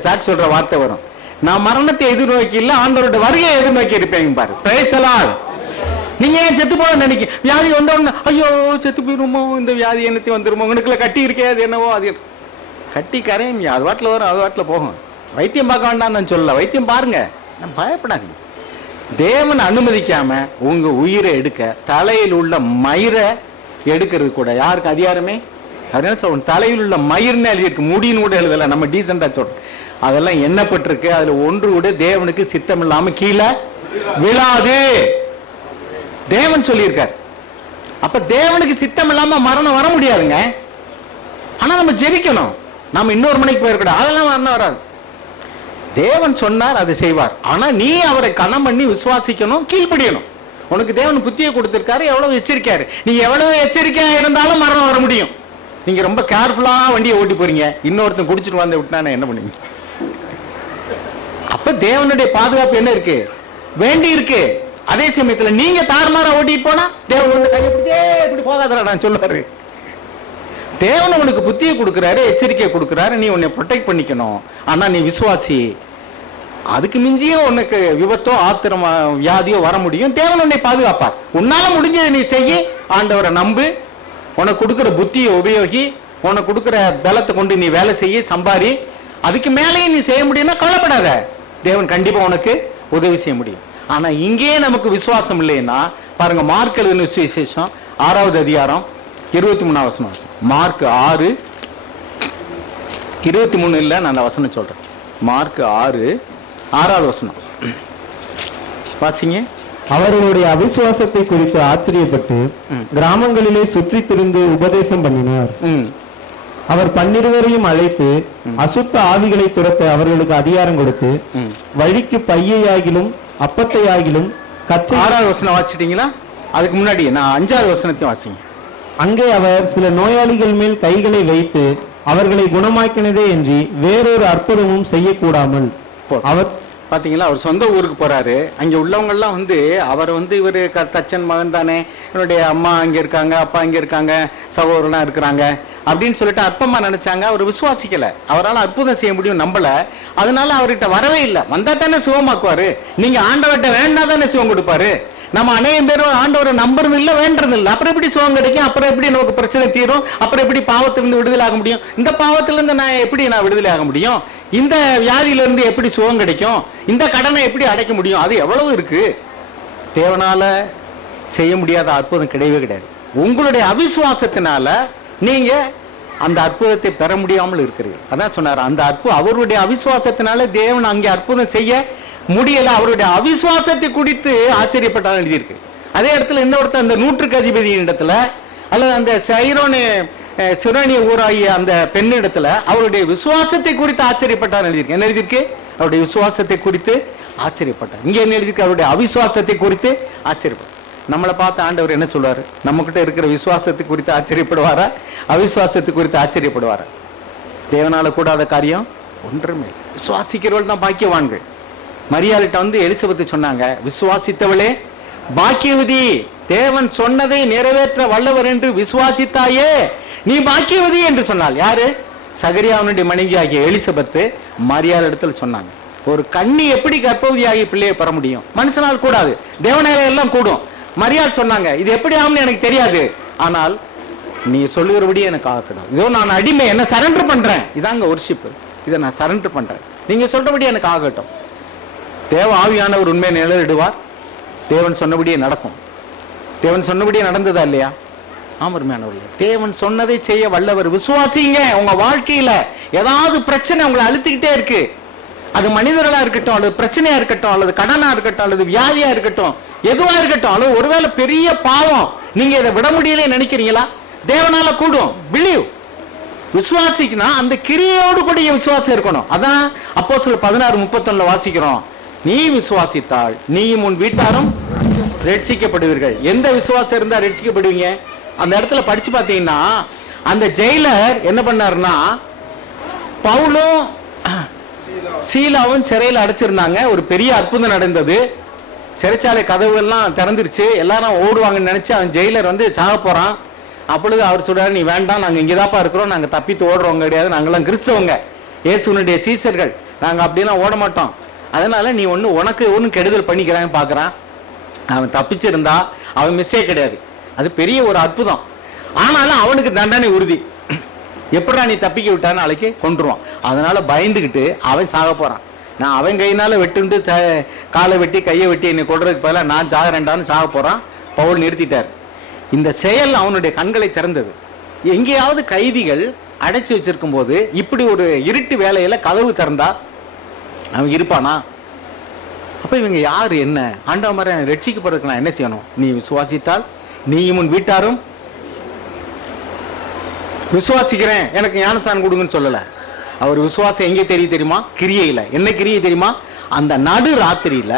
சாட்சி சொல்ற வார்த்தை வரும். நான் மரணத்தை எதிர்நோக்கி இல்லை, ஆண்டவரோட வருகையை எதிர்நோக்கி இருப்பேங்க பாரு. Praise the Lord. நீங்க ஏன் செத்து போக நினைக்க? வியாதி வந்தோடனே ஐயோ செத்து போயிருமோ, இந்த வியாதி என்னத்தை வந்துருமோ, உனக்குள்ள கட்டி இருக்கே, அது என்னவோ, அது கட்டி கரையும், அது வாட்டில் வரும், அது வாட்டில் போகும். வைத்தியம் பார்க்க வேண்டாம் நான் சொல்லல, வைத்தியம் பாருங்க, நான் பயப்படாதீங்க. தேவன் அனுமதிக்காம உங்க உயிரை எடுக்க, தலையில் உள்ள மயிரை எடுக்கிறது கூட யாருக்கு அதிகாரமே? அதனால தலையில் உள்ள மயிர்னு எழுதியிருக்கு, முடின்னு கூட எழுதல, நம்ம டீசெண்டா சொல்றோம். அதெல்லாம் எண்ணப்பட்டிருக்கு. அதுல ஒன்று கூட தேவனுக்கு சித்தம் இல்லாம கீழே விழாது, தேவன் சொல்லியிருக்கார். அப்ப தேவனுக்கு சித்தம் இல்லாம மரணம் வர முடியாதுங்க. ஆனா நம்ம ஜெபிக்கணும். நாம இன்னொரு மணிக்கு போயிருக்கோம், அதெல்லாம் மரணம் வராது. தேவன் சொன்னார், அதை செய்வார். ஆனா நீ அவரை கனம் பண்ணி விசுவாசிக்கணும், கீழ்ப்படியணும். உனக்கு தேவன் புத்தியை கொடுத்திருக்காரு, எவ்வளவு எச்சரிக்கையாரு. நீ எவ்வளவு எச்சரிக்கையா இருந்தாலும் மரணம் வர முடியும். நீங்க ரொம்ப கேர்ஃபுல்லா வண்டியை ஓட்டி போறீங்க, இன்னொருத்தன் குடிச்சிட்டு வந்து விட்டா என்ன பண்ணுவீங்க? அப்ப தேவனுடைய பாதுகாப்பு என்ன இருக்கு? வேண்டி இருக்கு. அதே சமயத்துல நீங்க தாறுமாறா ஓட்டிட்டு போனா தேவன் வந்து கையெடுத்தே இப்படி போகாதடா நான் சொல்லுவாரு. தேவன் உனக்கு புத்தியை கொடுக்குறாரு, எச்சரிக்கையை கொடுக்குறாரு, நீ உன்னை ப்ரொடெக்ட் பண்ணிக்கணும். ஆனா நீ விசுவாசி, அதுக்கு மிஞ்சிய உனக்கு விபத்தோ ஆத்திரமா வியாதியோ வர முடியும். தேவன் உன்னை பாதுகாப்பார். உன்னால முடிஞ்சதை நீ செய்ய, ஆண்டவரை நம்பு, உனக்கு கொடுக்குற புத்தியை உபயோகி, உனக்கு கொடுக்குற பலத்தை கொண்டு நீ வேலை செய்ய, சம்பாரி. அதுக்கு மேலேயும் நீ செய்ய முடியும்னா கவலைப்படாத, தேவன் கண்டிப்பா உனக்கு உதவி செய்ய முடியும். ஆனா இங்கே நமக்கு விசுவாசம் இல்லைன்னா பாருங்க, மார்க் எழுதின சுவிசேஷம் 6வது அதிகாரம் 23வது வசனம். மார்க் 6:23 இல்ல, நான் அந்த வசனம் சொல்றேன். மார்க் 6:6வது வசனம் வாசிங்க. அவர்களுடைய அவிசுவாசத்தை குறித்து ஆச்சரியப்பட்டு கிராமங்களிலே சுற்றி திரிந்து உபதேசம் பண்ணினார். அவர் 12 அழைத்து அசுத்த ஆவிகளை துரத்த அவர்களுக்கு அதிகாரம் கொடுத்து வழிக்கு பையையாகிலும் அப்பத்தையாகிலும் கச்சை. 6வது வசனம் வாசிட்டீங்களா? அதுக்கு முன்னாடி நான் 5வது வசனத்தையும் வாசிங்க. அங்கே அவர் சில நோயாளிகள் மேல் கைகளை வைத்து அவர்களை குணமாக்கினதே என்று வேறொரு அற்புதமும் செய்யக்கூடாமல். அவர் பாத்தீங்களா, அவர் சொந்த ஊருக்கு போறாரு. அங்க உள்ளவங்க எல்லாம் வந்து அவர் வந்து இவரு தச்சன் மகன் தானே, என்னுடைய அம்மா அங்க இருக்காங்க, அப்பா அங்க இருக்காங்க, சகோதரனா இருக்கிறாங்க அப்படின்னு சொல்லிட்டு அற்பமா நினைச்சாங்க. அவர் விசுவாசிக்கல, அவரால் அற்புதம் செய்ய முடியும் நம்பல. அதனால அவர்கிட்ட வரவே இல்லை. வந்தா தானே சுகமாக்குவாரு. நீங்க ஆண்டவர்கிட்ட வேண்டா தானே சுகம் கொடுப்பாரு. நம்ம அநேகம் பேரும் ஆண்டவரை நம்புறது இல்லை, வேண்டது இல்லை. அப்புறம் எப்படி சுகம் கிடைக்கும்? அப்புறம் எப்படி நமக்கு பிரச்சனை தீரும்? அப்புறம் எப்படி பாவத்திலிருந்து விடுதலை ஆக முடியும்? இந்த பாவத்திலிருந்து நான் எப்படி விடுதலை ஆக முடியும்? இந்த வியாதியிலிருந்து எப்படி சுகம் கிடைக்கும்? இந்த கடனை எப்படி அடைக்க முடியும்? அது எவ்வளவு இருக்கு. தேவனால செய்ய முடியாத அற்புதம் கிடையவே கிடையாது. உங்களுடைய அவிசுவாசத்தினால நீங்க அந்த அற்புதத்தை பெற முடியாமல் இருக்கிறீர்கள். அதான் சொன்னார், அந்த அவருடைய அவிசுவாசத்தினால தேவன் அங்கே அற்புதம் செய்ய முடியல. அவருடைய அவிசுவாசத்தை குறித்து ஆச்சரியப்பட்டாலும் எழுதியிருக்கு. அதே இடத்துல இன்னொருத்தர் அந்த 100க்கு அதிபதியின் இடத்துல, அல்லது அந்த சிரோனிய ஊராகிய அந்த பெண்ணிடத்துல அவருடைய விசுவாசத்தை குறித்து ஆச்சரியப்பட்டார் எழுதியிருக்கு. என்ன எழுதியிருக்கு? அவருடைய விசுவாசத்தை குறித்து ஆச்சரியப்பட்டார். இங்க என்ன எழுதியிருக்கு? அவருடைய அவிசுவாசத்தை குறித்து ஆச்சரியப்பட்டார். நம்மளை பார்த்து ஆண்டவர் என்ன சொல்றாரு? நம்ம கிட்ட இருக்கிற விசுவாசத்தை குறித்து ஆச்சரியப்படுவாரா, அவிசுவாசத்தை குறித்து ஆச்சரியப்படுவாரா? தேவனால கூடாத காரியம் ஒன்றுமே. விசுவாசிக்கிறவர்கள் தான் பாக்கியவான்கள். மரியாளிட்ட வந்து எலிசபெத்து சொன்னாங்க, விசுவாசித்தவளே பாக்கியவதி, தேவன் சொன்னதை நிறைவேற்ற வல்லவர் என்று விசுவாசித்தாயே, நீ பாக்கியவதி என்று சொன்னாள். யாரு? சகரியாவினுடைய மனைவி ஆகிய எலிசபெத்து மரியாள் இடத்துல சொன்னாங்க. ஒரு கன்னி எப்படி கர்ப்பவதியாகி பிள்ளையை பெற முடியும்? மனுஷனால் கூடாது, தேவனால எல்லாம் கூடும். மரியாள் சொன்னாங்க, இது எப்படி ஆகும்னு எனக்கு தெரியாது, ஆனால் நீ சொல்லுகிறபடி எனக்கு ஆகணும். இதோ நான் அடிமை, என்ன சரண்டர் பண்றேன். இதாங்க வொர்ஷிப். இதை நான் சரண்டர் பண்றேன், நீங்க சொல்றபடி எனக்கு ஆகட்டும். தேவ ஆவியானவர் உண்மையை நிழலிடுவார். தேவன் சொன்னபடியே நடக்கும். தேவன் சொன்னபடியே நடந்ததா இல்லையா? ஆமருமையானவர்களே, தேவன் சொன்னதை செய்ய வல்லவர். விசுவாசிங்க. உங்க வாழ்க்கையில ஏதாவது பிரச்சனை உங்களை அழுத்திக்கிட்டே இருக்கு, அது மனிதர்களா இருக்கட்டும், அல்லது பிரச்சனையா இருக்கட்டும், அல்லது கடனா இருக்கட்டும், அல்லது வியாதியா இருக்கட்டும், எதுவா இருக்கட்டும், அல்லது ஒருவேளை பெரிய பாவம், நீங்க இதை விட முடியல நினைக்கிறீங்களா? தேவனால கூடும். பிலீவ். விசுவாசிக்கனா அந்த கிரியையோடு கூடிய விசுவாசம் இருக்கணும். அதான் அப்போஸ்தலர் 16:31 வாசிக்கிறோம், நீ விசுவாசித்தால் நீயும் உன் வீட்டாரும் ரட்சிக்கப்படுவீர்கள். எந்த விசுவாசம் இருந்தா ரட்சிக்கப்படுவீங்க? அந்த இடத்துல படிச்சு பார்த்தீங்கன்னா, அந்த ஜெயிலர் என்ன பண்ணாருன்னா, பவுலும் சீலாவும் சிறையில் அடைச்சிருந்தாங்க. ஒரு பெரிய அற்புதம் நடந்தது. சிறைச்சாலை கதவுகள்லாம் திறந்துருச்சு. எல்லாரும் ஓடுவாங்கன்னு நினைச்சு அவன் ஜெயிலர் வந்து சாக போறான். அப்பொழுது அவர் சொல்றாரு, நீ வேண்டாம், நாங்க இங்கேதாப்பா இருக்கிறோம், நாங்க தப்பித்து ஓடுறவங்க கிடையாது, நாங்கெல்லாம் கிறிஸ்தவங்க, இயேசுனுடைய சீசர்கள், நாங்க அப்படிலாம் ஓட மாட்டோம். அதனால நீ உனக்கு ஒன்றும் கெடுதல் பண்ணிக்கிறான்னு பார்க்குறான். அவன் தப்பிச்சிருந்தா அவன் மிஸ்டேக் கிடையாது, அது பெரிய ஒரு அற்புதம். ஆனாலும் அவனுக்கு தண்டனை உறுதி. எப்படா நீ தப்பிக்க விட்டான்னு நாளைக்கு கொன்றுவான். அதனால பயந்துக்கிட்டு அவன் சாக போறான். நான் அவன் கையினால வெட்டுண்டு காலை வெட்டி கையை வெட்டி என்னை கொள்றதுக்கு பதிலாக நான் சாகிறேன்டான்னு சாக போறான். பவுல் நிறுத்திட்டார். இந்த செயல் அவனுடைய கண்களை திறந்தது. எங்கேயாவது கைதிகள் அடைச்சி வச்சிருக்கும் போது இப்படி ஒரு இருட்டு வேலையில கதவு திறந்தா அவன் இருப்பானா? அப்ப இவங்க யாரு? என்ன ஆண்டவ மாதிரி ரட்சிக்கப்படுறதுக்கு நான் என்ன செய்யணும்? நீ விசுவாசித்தால் நீயும் உன் வீட்டாரும். விசுவாசிக்கிறேன், எனக்கு ஞானஸ்தானம் கொடுங்கன்னு சொல்லல. அவர் விசுவாசம் எங்கே தெரியுமா? கிரியையில. என்ன கிரியை தெரியுமா? அந்த நடு ராத்திரியில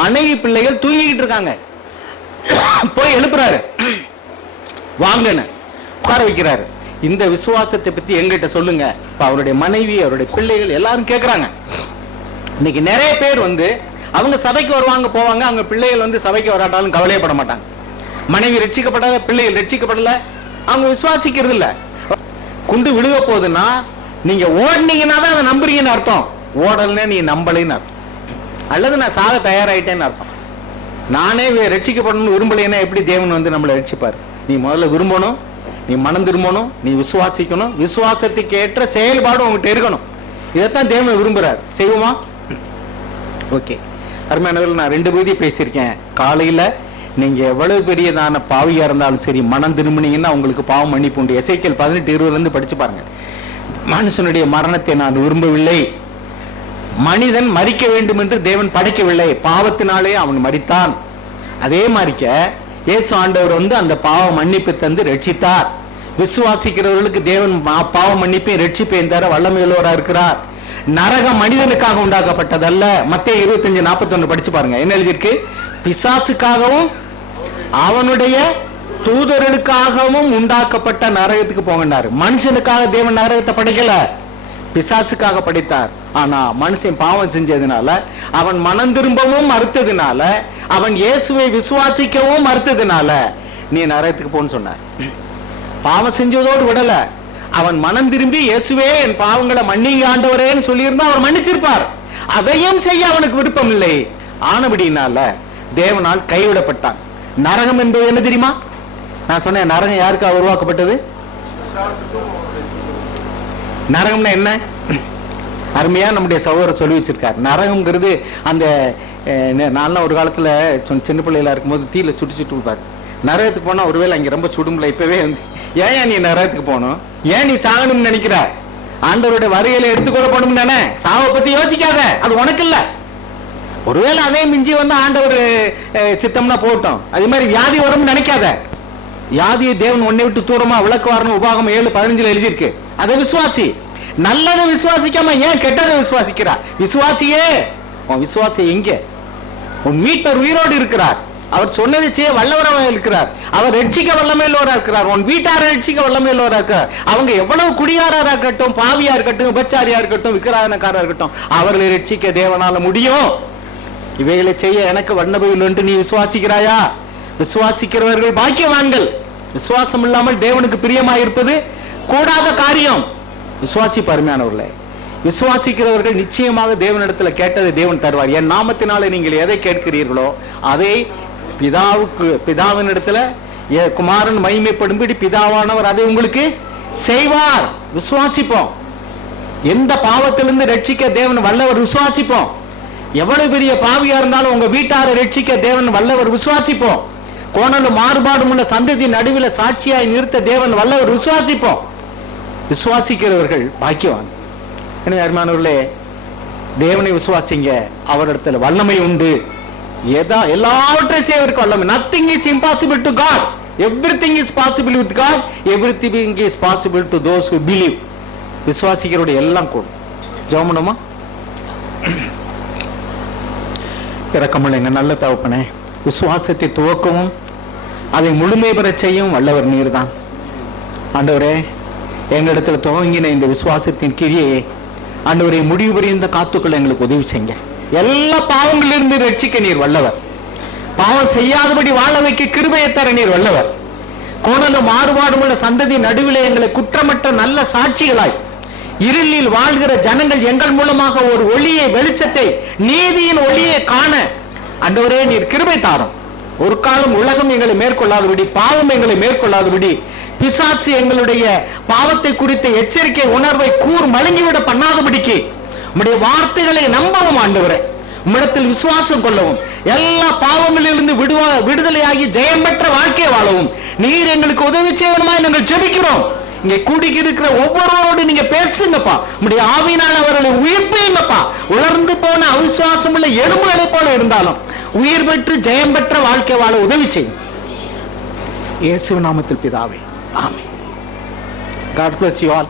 மனைவி பிள்ளைகள் தூங்கிக்கிட்டு இருக்காங்க, போய் எழுப்புறாரு, வாங்கன்னு உட்கார வைக்கிறாரு. இந்த விசுவாசத்தை பத்தி எங்கிட்ட சொல்லுங்க. இப்ப அவருடைய மனைவி, அவருடைய பிள்ளைகள் எல்லாரும் கேட்கிறாங்க. இன்னைக்கு நிறைய பேர் வந்து அவங்க சபைக்கு வருவாங்க போவாங்க, அவங்க பிள்ளைகள் வந்து சபைக்கு வராட்டாலும் கவலையப்பட மாட்டாங்க. மனைவி ரட்சிக்கப்படாத, பிள்ளைகள் ரட்சிக்கப்படல, அவங்க விசுவாசிக்கிறது இல்ல. குண்டு விழுக போகுதுன்னா நீங்க ஓடுனீங்கன்னா தான் அதை நம்புறீங்கன்னு அர்த்தம், ஓடலன்னா நீ நம்பலைன்னு அர்த்தம், அல்லது நான் சாக தயாராயிட்டேன்னு அர்த்தம். நானே ரட்சிக்கப்படணும்னு விரும்பலைன்னா எப்படி தேவன் வந்து நம்மளை ரட்சிப்பார்? நீ முதல்ல விரும்பணும், நீ மனம் திரும்பணும், நீ விசுவாசிக்கணும், விசுவாசத்துக்கு ஏற்ற செயல்பாடு உங்ககிட்ட இருக்கணும். இதைத்தான் தேவன் விரும்புறார். செய்வோமா? ஓகே, அருமையானவர்கள், நான் 2 பகுதி பேசியிருக்கேன். காலையில நீங்க எவ்வளவு பெரியதான பாவியா இருந்தாலும் சரி, மனம் திரும்பினீங்கன்னா உங்களுக்கு பாவம் மன்னிப்பு உண்டு. எசேக்கியேல் 18:20 படிச்சு பாருங்க. மனுஷனுடைய மரணத்தை நான் விரும்பவில்லை, மனிதன் மரிக்க வேண்டும் என்று தேவன் படைக்கவில்லை, பாவத்தினாலே அவன் மரித்தான். அதே மாதிரிக்க இயேசு ஆண்டவர் வந்து அந்த பாவ மன்னிப்பு தந்து ரட்சித்தார். விசுவாசிக்கிறவர்களுக்கு தேவன் பாவ மன்னிப்பை ரட்சிப்பையும் தர வல்லமையுள்ளவராக இருக்கிறார். நரகம் மனிதனுக்காக உண்டாக்கப்பட்டதல்ல. மத்தேயு 25:41 படிச்சு பாருங்க. என்ன எழுதியிருக்கு? பிசாசுக்காகவும் அவனுடைய தூதர்களுக்காகவும் உண்டாக்கப்பட்ட நரகத்துக்கு போங்கன்னாரு. மனுஷனுக்காக தேவன் நரகத்தை படைக்கல, பிசாசுக்காக படைத்தார். ஆனா மனுஷன் பாவம் செஞ்சதுனால, அவன் மனம் திரும்பவும் மறுத்ததுனால, அவன் இயேசுவை விசுவாசிக்கவும் மறுத்ததுனால நீ நரகத்துக்கு போன்னு சொன்னார். பாவம் செஞ்சதோடு விடல, அவன் மனம் திரும்பி இயேசுவே என் பாவங்களை மன்னிங்க ஆண்டவரேன்னு சொல்லியிருந்தா அவர் மன்னிச்சிருப்பார். அதையும் செய்ய அவனுக்கு விருப்பம் இல்லை. ஆனபடினால தேவனால் கைவிடப்பட்டான். நரகம் என்பது என்ன தெரியுமா? நான் சொன்னேன், நரகம் யாருக்காக உருவாக்கப்பட்டது? நரகம்னா என்ன? அருமையா நம்முடைய சகோதரர் சொல்லி வச்சிருக்கார். நரகம்ங்கிறது அந்த நான் ஒரு காலத்துல சின்ன பிள்ளைகளா இருக்கும்போது தீயில சுட்டு விட்டாரு. நரகத்துக்கு போனா ஒருவேளை அங்க ரொம்ப சுடும்ல, இப்பவே வந்து ஏன் நீ நரகத்துக்கு போகணும், ஏன் நீ சாகணும்னு நினைக்கிற, ஆண்டவருடைய வருகையில எடுத்துக்கொள்ளப்படும் தானே, சாவை பத்தி யோசிக்காத, அது உனக்கு இல்ல. ஒருவேளை அதே மிஞ்சி வந்து ஆண்டவர் சித்தம்னா போட்டோம். அதே மாதிரி வியாதி வரும்னு நினைக்காத. வியாதியை தேவன் உன்னை விட்டு தூரமா விளக்குவார்னு உபாகமம் 7:15 எழுதியிருக்கு. அதை விசுவாசி. நல்லதை விசுவாசிக்காம ஏன் கெட்டதை விசுவாசிக்கிறா? விசுவாசியே, உன் விசுவாசி எங்க? உன் மீட்பர் உயிரோடு இருக்கிறார். அவர் சொன்னதை செய்ய வல்லவராக இருக்கிறார். அவர் ரட்சிக்க வல்லமையுள்ளவராக இருக்கிறார். உன் வீட்டாரை ரட்சிக்க வல்லமையுள்ளவராக இருக்கிறார். அவங்க எவ்வளவு குடியாரா இருக்கட்டும், பாவியா இருக்கட்டும், விபச்சாரியா இருக்கட்டும், விக்கிரகக்காரா இருக்கட்டும், அவர்களை ரட்சிக்க தேவனால முடியும். இவைகளை செய்ய எனக்கு வல்லமையுள்ள என்று நீ விசுவாசிக்கிறாயா? விசுவாசிக்கிறவர்கள் பாக்கியவான்கள். விசுவாசம் இல்லாமல் தேவனுக்கு பிரியமாயிருப்பது கூடாத காரியம். விசுவாசி அருமையானவர்களே, விசுவாசிக்கிறவர்கள் நிச்சயமாக தேவனிடத்துல கேட்டதை தேவன் தருவார். என் நாமத்தினாலே நீங்கள் எதை கேட்கிறீர்களோ அதை பிதாவின் இடத்துல குமாரன் மகிமைப்படும்படி பிதாவானவர் அதை உங்களுக்கு செய்வார். விசுவாசிப்போம். எந்த பாவத்திலிருந்து ரட்சிக்க தேவன் வல்லவர், விசுவாசிப்போம். எவ்வளவு பெரிய பாவியா இருந்தாலும் உங்க வீட்டாரை ரட்சிக்க தேவன் வல்லவர், விசுவாசிப்போம். கோணலும் மாறுபாடும் உள்ள சந்ததி நடுவில் சாட்சியாய் நிறுத்த தேவன் வல்லவர், விசுவாசிப்போம். விசுவாசிக்கிறவர்கள் பாக்கியவான். எனவே அருமையானவர்களே, தேவனை விசுவாசிங்க, அவரிடத்துல வல்லமை உண்டு. எல்லாவற்றையும் செய்வதற்கு வல்லமை. nothing is impossible to God, everything is possible with God, everything is possible to those who believe. விசுவாசிக்கிறவருடைய எல்லாம் கூடும். ஜெபம் பண்ணுமா? இரக்கமுள்ள எங்க நல்ல தகப்பனே, விசுவாசத்தை துவக்கவும் அதை முழுமை பெற செய்யும் வல்லவர் நீர்தான். ஆண்டவரே, எங்களிடத்துல துவங்கின இந்த விசுவாசத்தின் கிரியை ஆண்டவரை முடிவு புரிந்த காத்துக்களை எங்களுக்கு உதவி செய்யுங்க. எல்லா பாவங்களிலிருந்து ரட்சிக்க நீர் வல்லவர். பாவம் செய்யாதபடி வாழ வைக்க கிருபையை தர நீர் வல்லவர். கோணலும் மாறுபாடும் உள்ள சந்ததி நடுவில் எங்களை குற்றமற்ற நல்ல சாட்சிகளாய் இருளில் வாழ்கிற ஜனங்கள் எங்கள் மூலமாக ஒரு ஒளியை, வெளிச்சத்தை, நீதியின் ஒளியை காண ஆண்டவரே நீர் கிருபை தாரும். ஒரு காலம் உலகம் எங்களை மேற்கொள்ளாதபடி, பாவம் எங்களை மேற்கொள்ளாதபடி, பிசாசு எங்களுடைய பாவத்தை குறித்த எச்சரிக்கை உணர்வை கூர் மழுங்கிவிட பண்ணாதபடிக்கு உம்முடைய வார்த்தைகளை நம்பவும் ஆண்டவரே, உம்மிடத்தில் விசுவாசம் கொள்ளவும், எல்லா பாவங்களிலிருந்து விடுதலையாகி ஜெயம் பெற்ற வாழ்க்கையை வாழவும் நீர் எங்களுக்கு உதவி செய்யணுமாய் நாங்கள் ஜெபிக்கிறோம். இங்கே கூடி இருக்கிற ஒவ்வொருவரோடு நீங்க பேசுங்கப்பா. உம்முடைய ஆவியினால் அவர்களை உயிர்ப்பீங்கப்பா. உலர்ந்து போன அவிசுவாசம் உள்ள எலும்புகளை போல இருந்தாலும் உயிர் பெற்று ஜெயம் பெற்ற வாழ்க்கை வாழ உதவி செய்யும். இயேசு நாமத்தில் பிதாவே, ஆமென். God bless you all.